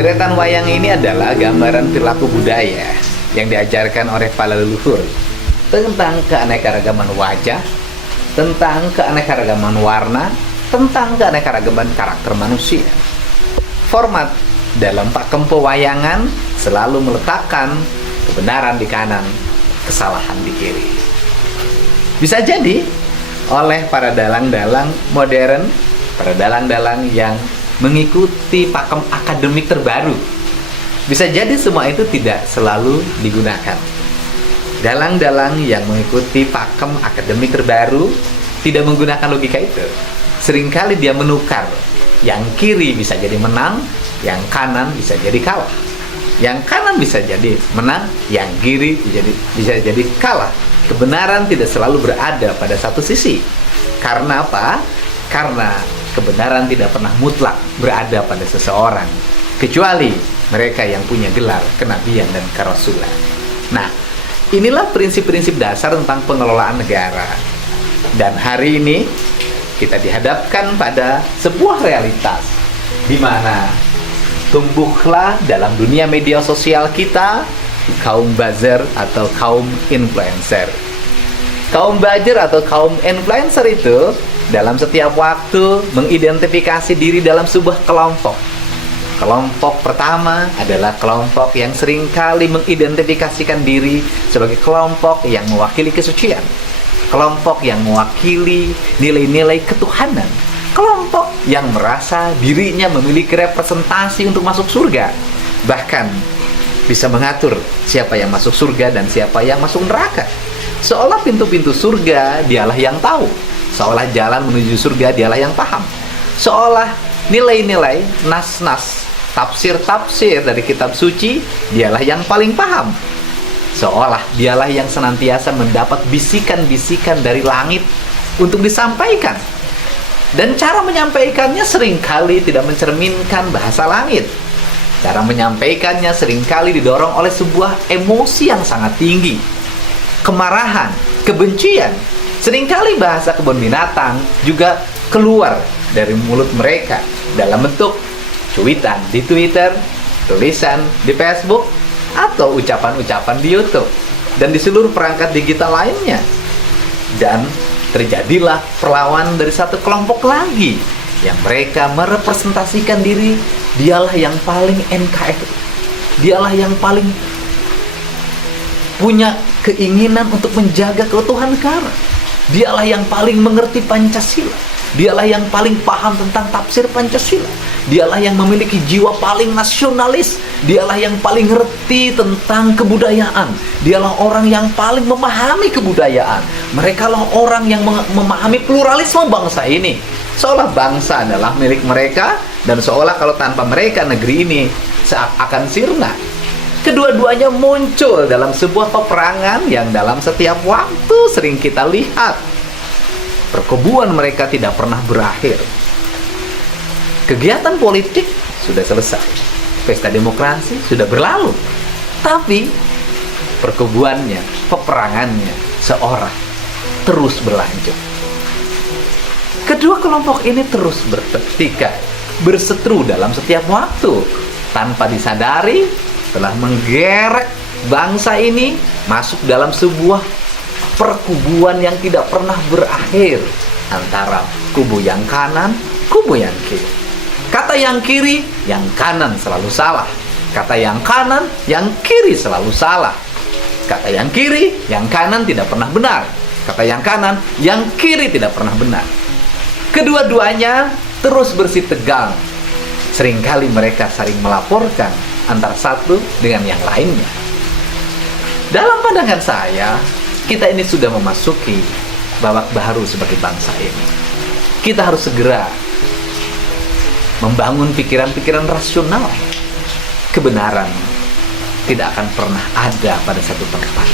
Deretan wayang ini adalah gambaran perilaku budaya yang diajarkan oleh para leluhur tentang keanekaragaman wajah, tentang keanekaragaman warna, tentang keanekaragaman karakter manusia. Format dalam pakem pewayangan selalu meletakkan kebenaran di kanan, kesalahan di kiri. Bisa jadi oleh para dalang-dalang modern, para dalang-dalang yang mengikuti pakem akademik terbaru. Bisa jadi semua itu tidak selalu digunakan. Dalang-dalang yang mengikuti pakem akademik terbaru tidak menggunakan logika itu. Seringkali dia menukar. Yang kiri bisa jadi menang, yang kanan bisa jadi kalah. Yang kanan bisa jadi menang, yang kiri bisa jadi kalah. Kebenaran tidak selalu berada pada satu sisi. Karena apa? Karena kebenaran tidak pernah mutlak berada pada seseorang, kecuali mereka yang punya gelar kenabian dan kerasulan. Nah, inilah prinsip-prinsip dasar tentang pengelolaan negara. Dan hari ini kita dihadapkan pada sebuah realitas di mana tumbuhlah dalam dunia media sosial kita kaum buzzer atau kaum influencer. Kaum buzzer atau kaum influencer itu dalam setiap waktu mengidentifikasi diri dalam sebuah kelompok. Kelompok pertama adalah kelompok yang seringkali mengidentifikasikan diri sebagai kelompok yang mewakili kesucian, kelompok yang mewakili nilai-nilai ketuhanan, kelompok yang merasa dirinya memiliki representasi untuk masuk surga, bahkan bisa mengatur siapa yang masuk surga dan siapa yang masuk neraka. Seolah pintu-pintu surga dialah yang tahu, seolah jalan menuju surga dialah yang paham, seolah nilai-nilai, nas-nas, tafsir-tafsir dari kitab suci dialah yang paling paham, seolah dialah yang senantiasa mendapat bisikan-bisikan dari langit untuk disampaikan. Dan cara menyampaikannya seringkali tidak mencerminkan bahasa langit. Cara menyampaikannya seringkali didorong oleh sebuah emosi yang sangat tinggi, kemarahan, kebencian. Seringkali bahasa kebun binatang juga keluar dari mulut mereka dalam bentuk cuitan di Twitter, tulisan di Facebook, atau ucapan-ucapan di YouTube dan di seluruh perangkat digital lainnya. Dan terjadilah perlawanan dari satu kelompok lagi yang mereka merepresentasikan diri dialah yang paling NKRI, dialah yang paling punya keinginan untuk menjaga keutuhan negara, dialah yang paling mengerti Pancasila, dialah yang paling paham tentang tafsir Pancasila, dialah yang memiliki jiwa paling nasionalis, dialah yang paling ngerti tentang kebudayaan, dialah orang yang paling memahami kebudayaan. Mereka lah orang yang memahami pluralisme bangsa ini, seolah bangsa adalah milik mereka, dan seolah kalau tanpa mereka negeri ini akan sirna. Kedua-duanya muncul dalam sebuah peperangan yang dalam setiap waktu sering kita lihat. Perkebuan mereka tidak pernah berakhir. Kegiatan politik sudah selesai, pesta demokrasi sudah berlalu, tapi perkebuannya, peperangannya seorang terus berlanjut. Kedua kelompok ini terus bertikai, berseteru dalam setiap waktu, tanpa disadari telah menggerek bangsa ini masuk dalam sebuah perkubuan yang tidak pernah berakhir antara kubu yang kanan, kubu yang kiri. Kata yang kiri, yang kanan selalu salah. Kata yang kanan, yang kiri selalu salah. Kata yang kiri, yang kanan tidak pernah benar. Kata yang kanan, yang kiri tidak pernah benar. Kedua-duanya terus bersih tegang. Seringkali mereka saling melaporkan antara satu dengan yang lainnya. Dalam pandangan saya, kita ini sudah memasuki babak baru sebagai bangsa ini. Kita harus segera membangun pikiran-pikiran rasional. Kebenaran tidak akan pernah ada pada satu tempat.